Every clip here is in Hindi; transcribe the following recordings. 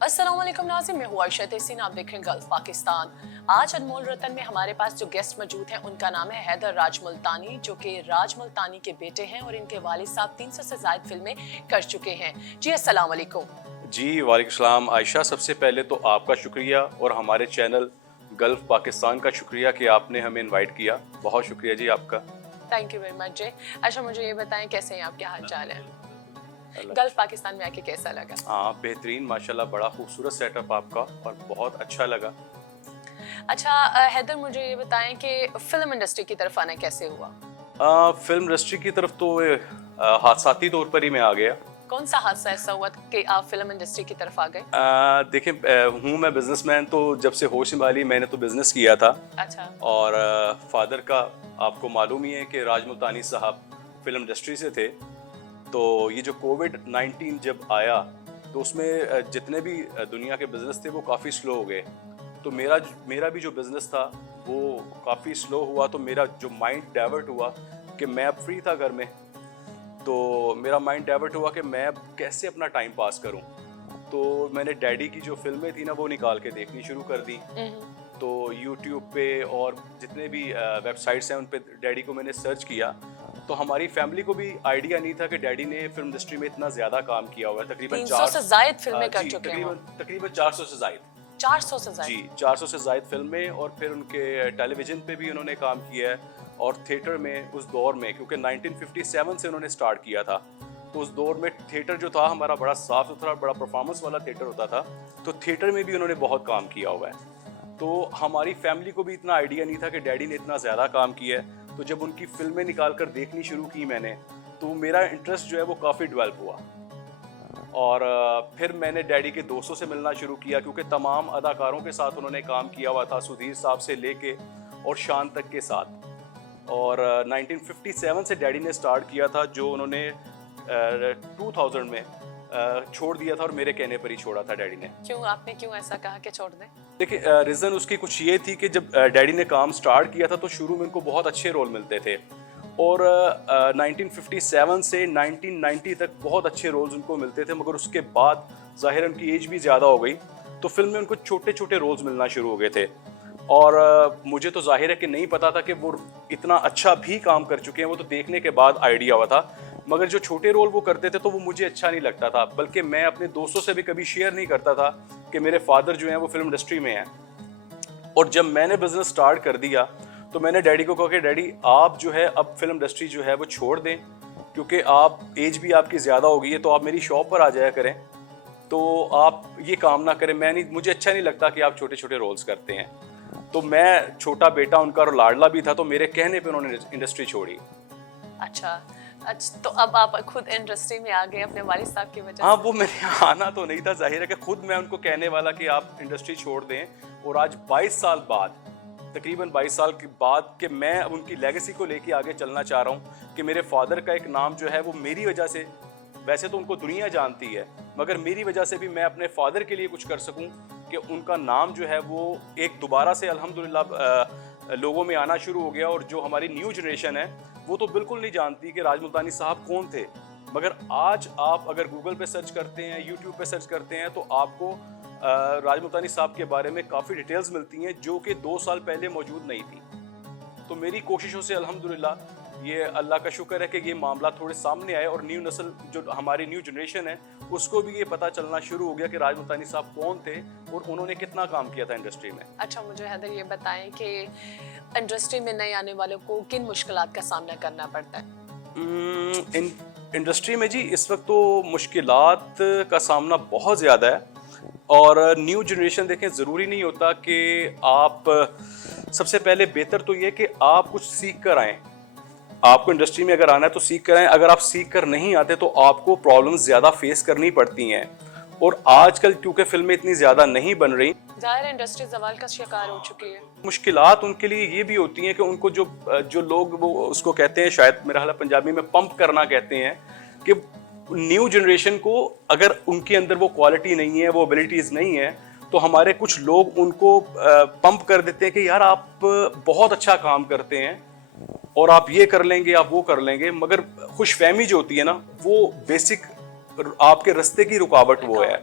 अस्सलाम वालेकुम नाज़रीन, मैं हूँ आयशा तहसीन, आप देख रहे हैं गल्फ पाकिस्तान। आज अनमोल रतन में हमारे पास जो गेस्ट मौजूद हैं उनका नाम है हैदर राज मुल्तानी, जो कि राज मुल्तानी के बेटे हैं और इनके वालिद साहब 300 से ज़ायद फिल्में कर चुके हैं। जी अस्सलाम वालेकुम। जी वालेकुम सलाम आयशा, सबसे पहले तो आपका शुक्रिया और हमारे चैनल गल्फ पाकिस्तान का शुक्रिया कि आपने हमें इनवाइट किया। बहुत शुक्रिया जी आपका। थैंक यू वेरी मच जी। अच्छा, मुझे ये बताएं कैसे हैं, आपके हाल चाल है? अल्लाह। गल्फ पाकिस्तान में आके कैसा लगा? हाँ बेहतरीन, माशाल्लाह, बड़ा खूबसूरत सेटअप आपका और बहुत अच्छा लगा। अच्छा हैदर, मुझे ये बताएं कि फिल्म इंडस्ट्री की तरफ आना कैसे हुआ? फिल्म इंडस्ट्री की तरफ तो हादसाती तौर पर ही मैं आ गया। कौन सा हादसा ऐसा हुआ कि आप फिल्म इंडस्ट्री की तरफ आ गए? देखें, हूँ मैं बिजनेसमैन, तो जब से होश संभाली मैंने तो बिजनेस किया था। अच्छा। और फादर का आपको मालूम ही है कि राज मुल्तानी साहब फिल्म इंडस्ट्री से थे। तो ये जो कोविड-19 जब आया तो उसमें जितने भी दुनिया के बिजनेस थे वो काफ़ी स्लो हो गए। तो मेरा भी जो बिजनेस था वो काफ़ी स्लो हुआ। तो मेरा जो माइंड डाइवर्ट हुआ कि मैं अब फ्री था घर में, तो मेरा माइंड डाइवर्ट हुआ कि मैं अब कैसे अपना टाइम पास करूं। तो मैंने डैडी की जो फिल्में थी ना वो निकाल के देखनी शुरू कर दी। तो यूट्यूब पे और जितने भी वेबसाइट्स हैं उन पे डैडी को मैंने सर्च किया। तो हमारी फैमिली को भी आइडिया नहीं था कि डैडी ने फिल्म इंडस्ट्री में इतना ज़्यादा काम किया हुआ है। तकरीबन 300 से जायद फिल्में कर जी, चुके हैं वो। तकरीबन 400 से ज़ायद। 400 से जी, जायद। 400 से ज़ायद फिल्में। और फिर उनके टेलीविज़न पे भी उन्होंने काम किया है और थिएटर में उस दौर में, क्योंकि 1957 से उन्होंने स्टार्ट किया था। तो उस दौर में थिएटर जो था हमारा बड़ा साफ सुथरा, बड़ा परफॉर्मेंस वाला थिएटर होता था। तो थिएटर में भी उन्होंने बहुत काम किया हुआ है। तो हमारी फैमिली को भी इतना आइडिया नहीं था कि डैडी ने इतना ज़्यादा काम किया है। तो जब उनकी फिल्में निकाल कर देखनी शुरू की मैंने, तो मेरा इंटरेस्ट जो है वो काफ़ी डेवलप हुआ। और फिर मैंने डैडी के दोस्तों से मिलना शुरू किया, क्योंकि तमाम अदाकारों के साथ उन्होंने काम किया हुआ था, सुधीर साहब से लेके और शान तक के साथ। और 1957 से डैडी ने स्टार्ट किया था, जो उन्होंने 2000 में छोड़ दिया था और मेरे कहने पर ही छोड़ा था डैडी ने। आपने क्यों ऐसा कहा कि छोड़ दें? देखिए, रीज़न उसकी कुछ ये थी कि जब डैडी ने काम स्टार्ट किया था तो शुरू में उनको बहुत अच्छे रोल मिलते थे। और 1957 से 1990 तक बहुत अच्छे रोल्स उनको मिलते थे, मगर उसके बाद ज़ाहिर उनकी एज भी ज़्यादा हो गई, तो फिल्म में उनको छोटे छोटे रोल्स मिलना शुरू हो गए थे। और मुझे तो ज़ाहिर है कि नहीं पता था कि वो इतना अच्छा भी काम कर चुके हैं, वो तो देखने के बाद आइडिया हुआ था। मगर जो छोटे रोल वो करते थे तो वो मुझे अच्छा नहीं लगता था, बल्कि मैं अपने दोस्तों से भी कभी शेयर नहीं करता था कि मेरे फादर जो हैं वो फिल्म इंडस्ट्री में हैं। और जब मैंने बिजनेस स्टार्ट कर दिया तो मैंने डैडी को कहा कि डैडी, आप जो है अब फिल्म इंडस्ट्री जो है वो छोड़ दें, क्योंकि आप एज भी आपकी ज़्यादा हो गई है, तो आप मेरी शॉप पर आ जाया करें। तो आप ये काम ना करें, मुझे अच्छा नहीं लगता कि आप छोटे छोटे रोल्स करते हैं। तो मैं छोटा बेटा उनका और लाडला भी था, तो मेरे कहने पे उन्होंने इंडस्ट्री छोड़ी। अच्छा। अच्छा, तो अब आप खुद इंडस्ट्री में आ गए अपने वालिद साहब की वजह हाँ, से? वो मैंने आना तो नहीं था, जाहिर है कि खुद मैं उनको कहने वाला कि आप इंडस्ट्री छोड़ दें। और आज 22 साल बाद, तकरीबन 22 साल के बाद, कि मैं अब उनकी लेगेसी को लेके आगे चलना चाह रहा हूँ कि मेरे फादर का एक नाम जो है वो मेरी वजह से, वैसे तो उनको दुनिया जानती है, मगर मेरी वजह से भी मैं अपने फादर के लिए कुछ कर सकूं, कि उनका नाम जो है वो एक दोबारा से अल्हम्दुलिल्लाह लोगों में आना शुरू हो गया। और जो हमारी न्यू जनरेशन है वो तो बिल्कुल नहीं जानती कि राज मुल्तानी साहब कौन थे, मगर आज आप अगर गूगल पे सर्च करते हैं, यूट्यूब पे सर्च करते हैं, तो आपको राज मुल्तानी साहब के बारे में काफ़ी डिटेल्स मिलती हैं जो कि 2 साल पहले मौजूद नहीं थी। तो मेरी कोशिशों से अल्हम्दुलिल्लाह ये अल्लाह का शुक्र है कि ये मामला थोड़े सामने आए और न्यू नस्ल, जो हमारी न्यू जनरेशन है, उसको भी ये पता चलना शुरू हो गया कि राज मुल्तानी साहब कौन थे और उन्होंने कितना काम किया था इंडस्ट्री में। अच्छा, मुझे हैदर ये बताएं कि इंडस्ट्री में नए आने वालों को किन मुश्किलात का सामना करना पड़ता है? इंडस्ट्री में जी इस वक्त तो मुश्किलात का सामना बहुत ज़्यादा है। और न्यू जनरेशन देखें, ज़रूरी नहीं होता कि आप, सबसे पहले बेहतर तो ये कि आप कुछ सीख कर आएँ। आपको इंडस्ट्री में अगर आना है तो सीख कर आएँ। अगर आप सीख कर नहीं आते तो आपको प्रॉब्लम्स ज़्यादा फेस करनी पड़ती हैं। और आजकल क्योंकि फिल्में इतनी ज़्यादा नहीं बन रही, जाहिर है इंडस्ट्री जवाल का शिकार हो चुकी है। मुश्किलात उनके लिए ये भी होती हैं कि उनको जो जो लोग, वो उसको कहते हैं, शायद मेरा ख्याल है पंजाबी में पंप करना कहते हैं, कि न्यू जनरेशन को अगर उनके अंदर वो क्वालिटी नहीं है, वो एबिलिटीज़ नहीं है, तो हमारे कुछ लोग उनको पंप कर देते हैं कि यार आप बहुत अच्छा काम करते हैं और आप ये कर लेंगे, आप वो कर लेंगे। मगर खुशफहमी जो होती है ना, वो बेसिक आपके रास्ते की रुकावट वो है।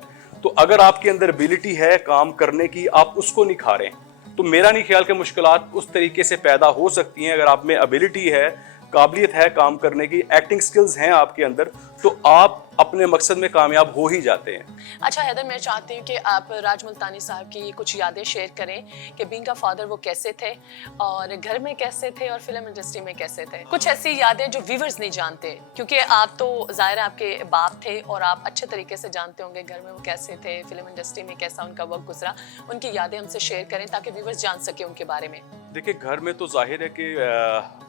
तो अगर आपके अंदर एबिलिटी है काम करने की, आप उसको निखारें, तो मेरा नहीं ख्याल कि मुश्किलात उस तरीके से पैदा हो सकती हैं। अगर आप में एबिलिटी है, काबिलियत है काम करने की, एक्टिंग स्किल्स हैं आपके अंदर, तो आप अपने मकसद में कामयाब हो ही जाते हैं। अच्छा हैदर, मैं चाहती हूँ कि आप राज मुल्तानी साहब की कुछ यादें शेयर करें कि बीइंग अ फादर वो कैसे थे और घर में कैसे थे और फिल्म इंडस्ट्री में कैसे थे। कुछ ऐसी यादें जो व्यूवर्स नहीं जानते, क्योंकि आप तो ज़ाहिर है आपके बाप थे और आप अच्छे तरीके से जानते होंगे घर में वो कैसे थे, फिल्म इंडस्ट्री में कैसा उनका वक्त गुजरा। उनकी यादें हमसे शेयर करें ताकि व्यूवर्स जान सके उनके बारे में। देखिए, घर में तो जाहिर है कि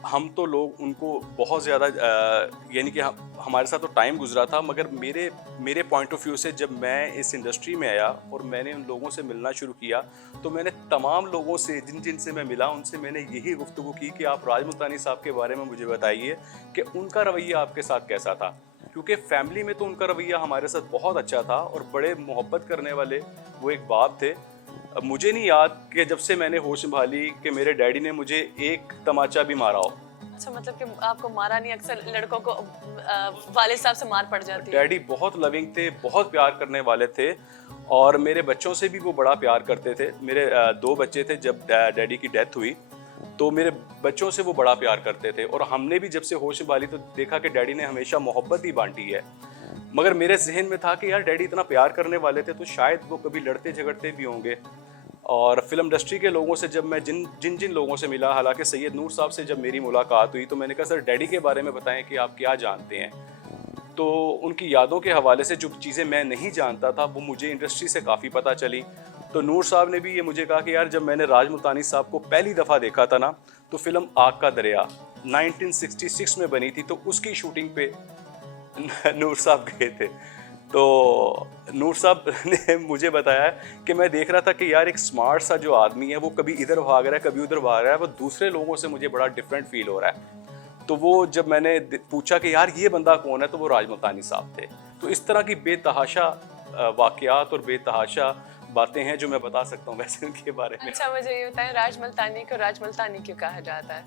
हम तो लोग उनको बहुत ज़्यादा यानी कि हमारे साथ तो टाइम गुजरा था, मगर मेरे पॉइंट ऑफ व्यू से जब मैं इस इंडस्ट्री में आया और मैंने उन लोगों से मिलना शुरू किया, तो मैंने तमाम लोगों से जिन से मैं मिला उनसे मैंने यही गुफ्तगू की कि आप राज मुल्तानी साहब के बारे में मुझे बताइए कि उनका रवैया आपके साथ कैसा था। क्योंकि फैमिली में तो उनका रवैया हमारे साथ बहुत अच्छा था और बड़े मोहब्बत करने वाले वो एक बाप थे। अब मुझे नहीं याद कि जब से मैंने होश संभाली कि मेरे डैडी ने मुझे एक तमाचा भी मारा हो। अच्छा, मतलब कि आपको मारा नहीं, अक्सर लड़कों को वालिद साहब से मार पड़ जाती है। डैडी बहुत लविंग थे, बहुत प्यार करने वाले थे और मेरे बच्चों से भी वो बड़ा प्यार करते थे। मेरे 2 बच्चे थे जब डैडी की डेथ हुई, तो मेरे बच्चों से वो बड़ा प्यार करते थे और हमने भी जब से होश संभाली तो देखा कि डैडी ने हमेशा मोहब्बत ही बांटी है। मगर मेरे जहन में था कि यार डैडी इतना प्यार करने वाले थे तो शायद वो कभी लड़ते झगड़ते भी होंगे। और फिल्म इंडस्ट्री के लोगों से जब मैं जिन लोगों से मिला, हालांकि सैयद नूर साहब से जब मेरी मुलाकात हुई तो मैंने कहा सर डैडी के बारे में बताएं कि आप क्या जानते हैं। तो उनकी यादों के हवाले से जो चीज़ें मैं नहीं जानता था वो मुझे इंडस्ट्री से काफ़ी पता चली। तो नूर साहब ने भी ये मुझे कहा कि यार जब मैंने राज मुल्तानी साहब को पहली दफ़ा देखा था ना, तो फिल्म आग का दरिया 1966 में बनी थी, तो उसकी शूटिंग पे नूर साहब गए थे। तो नूर साहब ने मुझे बताया कि मैं देख रहा था कि यार एक स्मार्ट सा जो आदमी है वो कभी इधर भाग रहा है, कभी उधर भाग रहा है, वो दूसरे लोगों से मुझे बड़ा डिफरेंट फील हो रहा है। तो वो जब मैंने पूछा कि यार ये बंदा कौन है, तो वो राज मुल्तानी साहब थे। तो इस तरह की बेतहाशा वाक़यात और बेतहाशा बातें हैं जो मैं बता सकता हूँ वैसे उनके बारे में। अच्छा, मुझे ये बताएं, राज मुल्तानी को राज मुल्तानी क्यों कहा जाता है?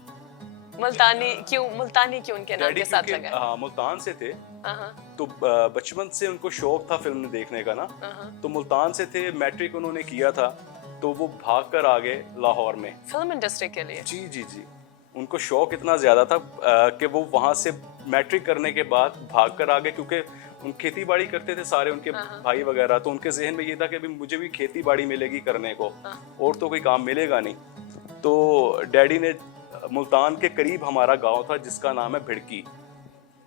मुल्तानी क्यों उनके नाम के साथ लगा? हाँ, मुल्तान से थे, तो बचपन से उनको शौक था फिल्म देखने का ना, तो मुल्तान से थे, मैट्रिक उन्होंने किया था, तो वो भाग कर आ गए लाहौर में फिल्म इंडस्ट्री के लिए। जी जी जी, उनको शौक इतना ज़्यादा था कि वो वहाँ से मैट्रिक करने के बाद भाग कर आ गए, क्योंकि उन खेती बाड़ी करते थे सारे उनके भाई वगैरह, तो उनके जहन में ये था कि अभी मुझे भी खेती बाड़ी मिलेगी करने को, और तो कोई काम मिलेगा नहीं। तो डैडी ने मुल्तान के करीब हमारा गांव था जिसका नाम है भिड़की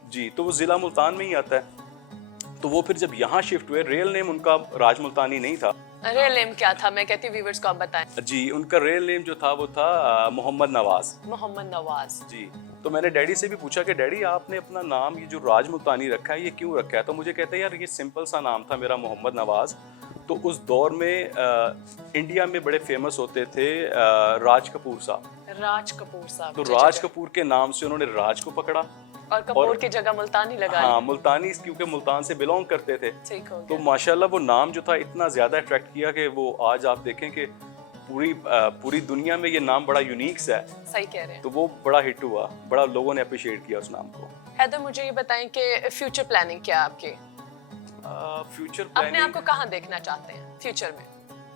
जी, तो वो ज़िला मुल्तान में ही आता है। तो वो फिर जब यहाँ शिफ्ट हुए, रियल नेम उनका राज मुल्तानी नहीं था। रियल नेम क्या था? मैं कहती हूँ व्यूअर्स को आप बताएं। जी, उनका रियल नेम जो था वो था मोहम्मद नवाज। मोहम्मद नवाज जी। तो मैंने डैडी से भी पूछा कि डैडी आपने अपना नाम ये जो राज मुल्तानी रखा है ये क्यों रखा है? तो मुझे कहते हैं यार ये सिंपल सा नाम था मेरा, मोहम्मद नवाज। तो उस दौर में इंडिया में बड़े फेमस होते थे राज कपूर साहब। राज कपूर साहब, तो राज कपूर के नाम से उन्होंने राज को पकड़ा और कपूर की जगह मुल्तानी लगा। हाँ, मुल्तानी क्योंकि मुल्तान से बिलोंग करते थे। ठीक हो गया। तो माशाल्लाह वो नाम जो था इतना ज़्यादा अट्रैक्ट किया कि वो आज आप देखें कि पूरी दुनिया में ये नाम बड़ा यूनिक सा है। सही कह रहे हैं। तो वो बड़ा हिट हुआ, बड़ा लोगों ने अप्रिशिएट किया उस नाम को। हैदर, मुझे ये बताएं कि फ्यूचर प्लानिंग क्या है आपकी? फ्यूचर अपने प्लानिंग, आप को कहाँ देखना चाहते हैं फ्यूचर में?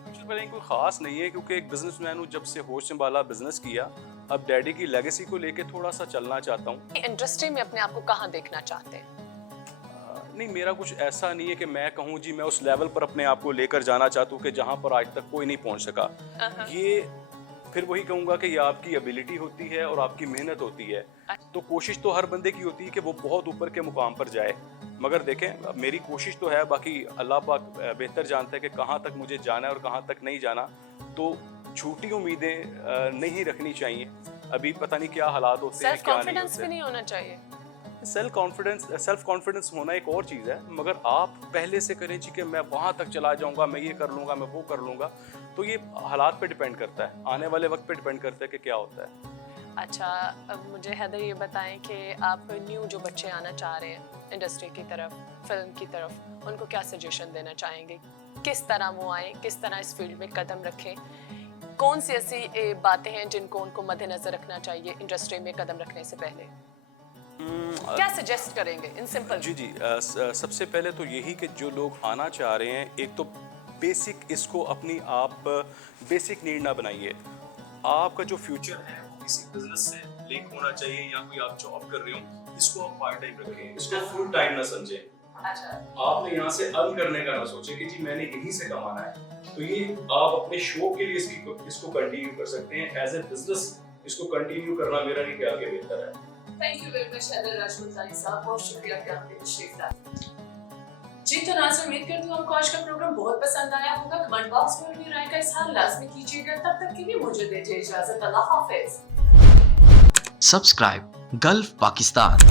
फ्यूचर प्लानिंग कोई खास नहीं है, क्योंकि एक बिजनेसमैन हूँ, जब से होश संभाला बिजनेस किया, अब डैडी की लेगेसी को लेके थोड़ा सा चलना चाहता हूँ। इंडस्ट्री में अपने आप को कहाँ देखना चाहते हैं? नहीं, मेरा कुछ ऐसा नहीं है कि मैं कहूँ जी मैं उस लेवल पर अपने आप को लेकर जाना चाहता हूँ कि जहाँ पर आज तक कोई नहीं पहुँच सका। ये फिर वही कहूँगा कि ये आपकी एबिलिटी होती है और आपकी मेहनत होती है। तो कोशिश तो हर बंदे की होती है कि वो बहुत ऊपर के मुकाम पर जाए, मगर देखें मेरी कोशिश तो है, बाकी अल्लाह पाक बेहतर जानता है कि कहाँ तक मुझे जाना है और कहाँ तक नहीं जाना। तो झूठी उम्मीदें नहीं रखनी चाहिए, अभी पता नहीं क्या हालात होते हैं, सेल्फ क्या नहीं कॉन्फिडेंस भी होते। नहीं होना चाहिए? सेल्फ कॉन्फिडेंस होना एक और चीज़ है, मगर आप पहले से करें जी कि मैं वहाँ तक चला जाऊँगा, मैं ये कर लूँगा, मैं वो कर लूँगा, तो ये हालात पे डिपेंड करता है, आने वाले वक्त पे डिपेंड करता है कि क्या होता है। अच्छा, अब मुझे हैदर ये बताएं कि आप न्यू जो बच्चे आना चाह रहे हैं इंडस्ट्री की तरफ, फिल्म की तरफ, उनको क्या सजेशन देना चाहेंगे? किस तरह वो आएँ, किस तरह इस फील्ड में कदम रखें? कौन सी ऐसी बातें हैं जिनको उनको मद्देनजर रखना चाहिए इंडस्ट्री में कदम रखने से पहले? क्या सजेस्ट करेंगे इन सिंपल? जी जी, सबसे पहले तो यही कि जो लोग आना चाह रहे हैं, एक तो बेसिक इसको अपनी आप बेसिक नीड ना बनाइए। आपका जो फ्यूचर है वो किसी बिजनेस से लिंक होना चाहिए, या कोई आप जॉब कर रहे हो, इसको आप पार्ट टाइम रखें, इसको फुल टाइम ना समझें। अच्छा, आपने यहाँ से अर्न करने का ना सोचें कि जी मैंने यहीं से कमाना है। तो ये आप अपने शौक के लिए इसको कंटिन्यू कर सकते हैं। एज ए बिजनेस इसको कंटिन्यू करना मेरा नहीं ख्याल के बेहतर है। Thank you very much Haider Rajmaltani साहब, बहुत शुक्रिया कि आपने तशरीफ लाए। जी तो नाज़रीन, उम्मीद करती हूँ आपको आज का प्रोग्राम बहुत पसंद आया होगा। कमेंट बॉक्स में अपनी राय का इजहार लाजमी कीजिएगा। तब तक के लिए मुझे दीजिए इजाजत। अल्लाह हाफिज। Subscribe Gulf Pakistan।